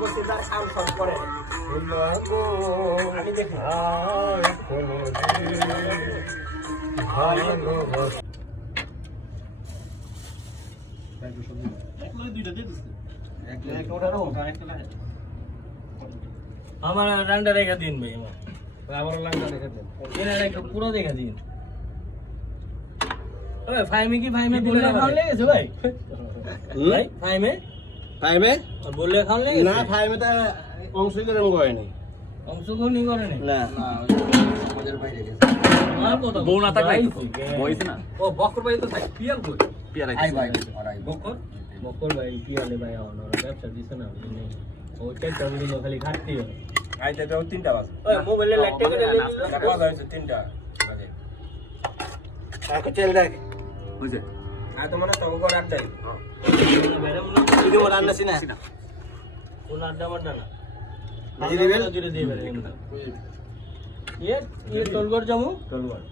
করছি তার কাম সব করে আমি দেখি আমার রান্না রেখে দিন ভাই আমার রান্না রেখে দিন এর একটু পুরো রেখে দিন ওই ফাইমে কি ফাইমে বললে খাওয়া লেগেছে ভাই ভাই ফাইমে ফাইমে বললে খাওয়া লেগেছে না ফাইমে তো অংশগ্রহণ করেনি অংশগ্রহণই করে নাই না আমাদের বাইরে গেছে বউ না থাকলে বইছে না ও বকর ভাই তো থাক পিয়াল কই পিয়াল আই ভাই আর আই বকর বকর ভাই পিয়ালে ভাই ওনার ব্যবসা দিছে না ও চারটা দিন খালি ঘাটতি হয় আইতে দাও 3টা বাজে ওই মোবাইলে লাইট করে দিলে এটা কথা হইছে 3টা বাজে আকে তেল দেখ বুঝে আই তো মনে তো করে আড্ডাই কি দেব রান্না সিনা কোন আড্ডা মাড্ডা না আজি দিবেন জুড়ে দিয়ে বেরে ये टोलगढ़ जामु टोलगढ़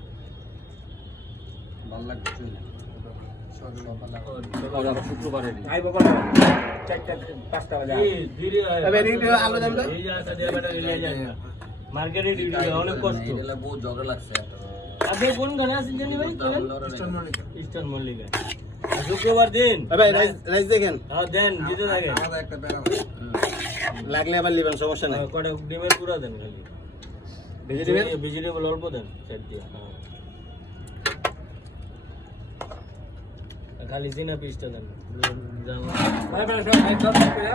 ভাল লাগছে না শুক্রবারে আই বাবা 4টা 5টা বাজে তবে এদিকে আলো দেন এই জায়গা দিয়ে বেটা নিয়ে যায় না মার্কেটে ডিউটি অনেক কষ্ট এটা বহুত ঝগড়া লাগছে আপনি কোন গানে আছেন জানি ভাই ইস্টার্ন মল্লিকা শুক্রবার দিন ভাই রাইস দেখেন হ্যাঁ দেন দিতে থাকে আমাদের একটা ব্যাগ লাগলে আবার লিবেন সমস্যা নাই কটা ডিমের পুরা দেন খালি ভেজিটেবল ভেজিটেবল অল্প দেন সেট দিয়ে খালি জিনা পিসটা দেন ভাই ভাই সব ভাই সব করে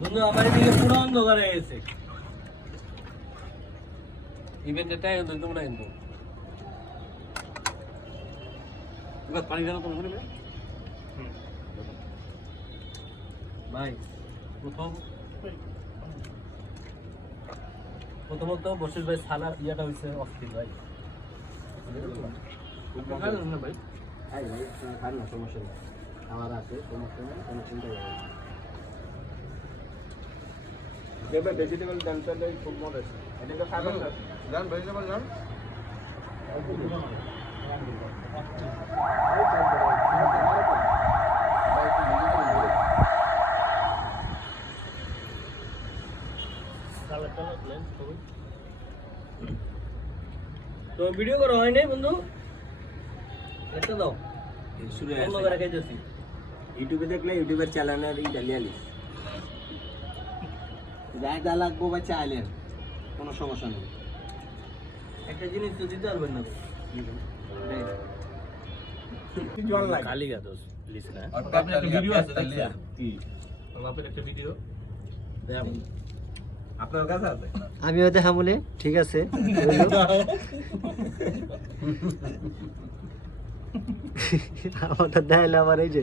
বন্ধু আমার দিকে পুরো অন্ধকার হয়ে গেছে ইভেন্টটা তোমরা কিন্তু পানি দাও তো মনে ভাই প্রথমত বসির ভাই সালার ইয়াটা হয়েছে অস্থির ভাই ভাই ভাই খান না সমস্যা নাই আমার আছে সমস্যা নাই কোনো চিন্তা করবেন না যেবে ভেজিটেবল ডান্সারটাই খুব মজা আছে এটা তো খাবেন না জান ভেজিটেবল জান তো ভিডিও করা হয় নাই বন্ধু একটা দাও শুরু অন্য করে খাইতেছি ইউটিউবে দেখলে ইউটিউবের চ্যানেলের ইটালিয়ানি যা লাগবো বা চাইলেন কোনো সমস্যা নেই একটা জিনিস তো দিতে পারবেন না জল লাগে খালি গা দোষ প্লিজ না আর আপনার একটা ভিডিও আছে দেখছেন কি আপনার একটা ভিডিও দেখুন আপনার কাছে আছে আমিও দেখা বলে ঠিক আছে আমাদের দেখাইলে আবার এই যে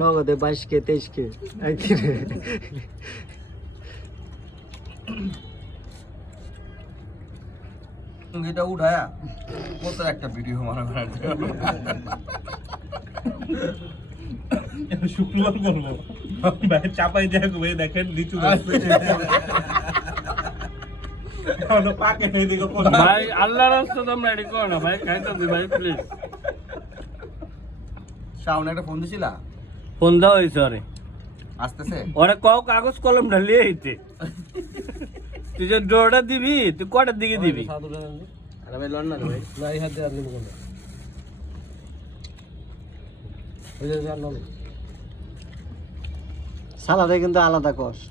নগদে 22K 23K এটা উঠায়া কত একটা ভিডিও মনে করেন শুক্রবার করবো ভাই চাপাই দেখো ভাই দেখেন লিচু পাকে ভাই আল্লাহর রাস্তা তোমরা রেডি করো না ভাই খাইতে ভাই প্লিজ শাওন একটা ফোন দিছিলা ফোন দাও হইছে আরে আসতেছে ওরা কও কাগজ কলম ঢালিয়ে আইতে তুই যে ডোরটা দিবি তুই কটার দিকে দিবি আরে ভাই লন না ভাই না এই হাতে আর নিব কোন ওই যে আর লন সালাদে কিন্তু আলাদা কষ্ট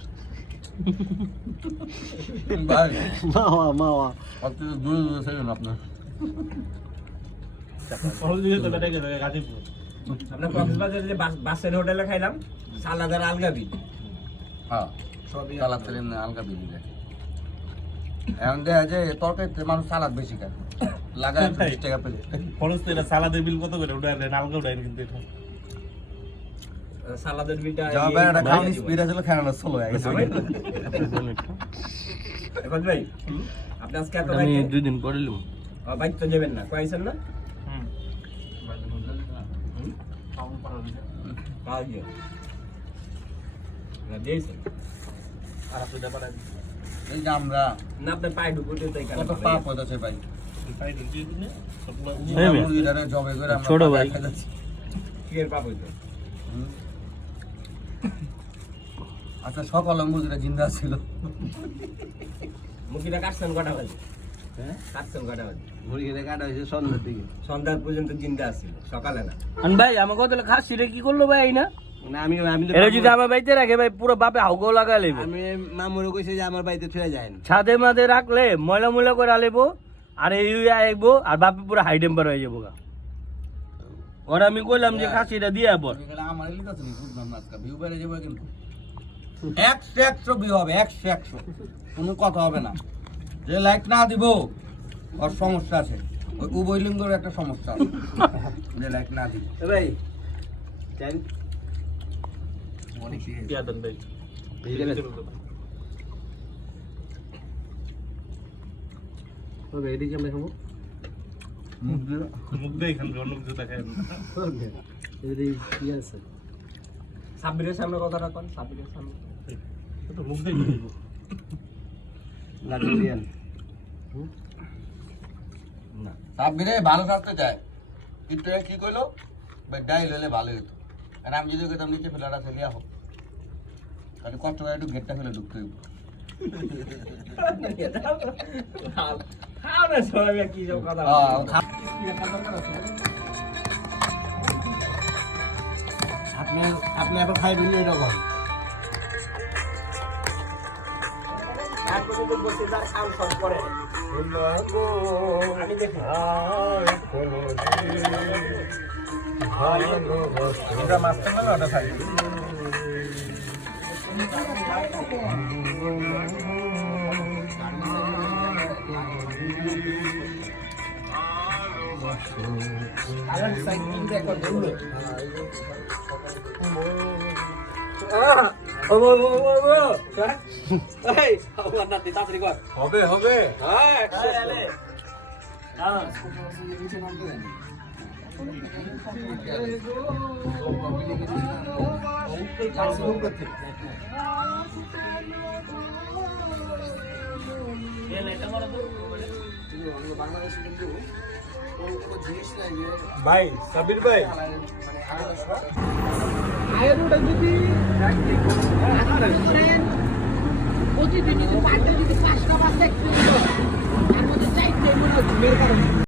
ভাই মাওয়া মাওয়া আপনি তো দূরে দূরে ছিলেন আপনার আমরা কক্সবাজারে যে বাসের হোটেলে খাইলাম সালাদার আলগা বিল হ্যাঁ সবই সালাদ তেলেন আলগা বিল দেয় এখন দেখা যায় তরকারিতে মানুষ সালাদ বেশি খায় লাগায় 20 টাকা প্লেট খরচ তো এটা সালাদের বিল কত করে উঠায় নালকা উঠায় কিন্তু এটা সালাদের বিলটা জবাব এটা খাওয়ার স্পিড আছে খাওয়ানো স্লো হয়ে গেছে এখন ভাই আপনি আজকে এত আমি 2 দিন পরে লিখব বাইক তো যাবেন না কইছেন না পাওয়া গিয়ে না দিয়েছেন আর আপনি ব্যাপারে এই যে আমরা না আপনার পায়ে ঢুকুতে তাই কত পাপ হইতেছে ভাই তাই তো দিয়ে দিনে সবগুলো মুরগিটারে জবে করে আমরা ছোট ভাই। খাই যাচ্ছি। কি এর পাপ হইতো হুম। আচ্ছা সকালে মুরগিটা জিন্দা ছিল মুখিটা কাটছেন কটা বাজে কাটছেন কটা বাজে মুরগিটা কাটা হয়েছে সন্ধ্যার দিকে। সন্ধ্যা পর্যন্ত জিন্দা আছিল সকালে না আন ভাই আমাকে তাহলে খাসি রে কি করলো ভাই এই না না আমি আমি তো এরা যদি আমার বাড়িতে রাখে ভাই পুরো বাপে হাউগো লাগা লেবো আমি মামুরে কইছে যে আমার বাড়িতে ছুঁয়ে যায় না। ছাদে মাঝে রাখলে ময়লা ময়লা করে আলেবো আর এই আইবো আর বাপে পুরো হাই টেম্পার হয়ে যাবো গা ওরা আমি কইলাম যে খাসিটা দিয়ে পর এখানে আমার এলিট আছে নি বুঝলাম না আজকে ভিউ বেড়ে যাবে কিন্তু 100 ভিউ হবে 100 কোনো কথা হবে না যে লাইক না দিব ওর সমস্যা আছে ওই উভয়লিঙ্গের একটা সমস্যা আছে যে লাইক না দিব এ ভাই জান দিয়া দেন ভাই ভিজে গেছে ওকে এদিকে আমরা খাবো মুখ দিয়ে মুখ দিয়ে এখানে অন্য কিছু দেখায় না। ওকে এদিকে কি আছে সাব্বিরের সামনে কথাটা কোন সাব্বিরের সামনে তো মুখ দিয়ে দিয়ে দিব। লাগুলিয়ান না সাব্বিরে ভালো থাকতে চায় কিন্তু এ কি কইলো ভাই ডাইল হলে ভালো হতো আর আমি যদি কইতাম নিচে ফেলাটা চলে আহো তাহলে কষ্ট করে একটু গেটটা ফেলে ঢুকতে হইব খাও না সবাই কি সব কথা আপনি আপনি এখন খাইবেন এরকম আর পর্যন্ত বসে তার খাও সব করে আমি দেখি এটা মাস্টার না ওটা খাই হবে হবে ভাই সাবির ভাই প্রতিদিন যদি 5টা যদি 5টা বাস দেখতে তার মধ্যে 4টা মনে হয় ঘুমের কারণে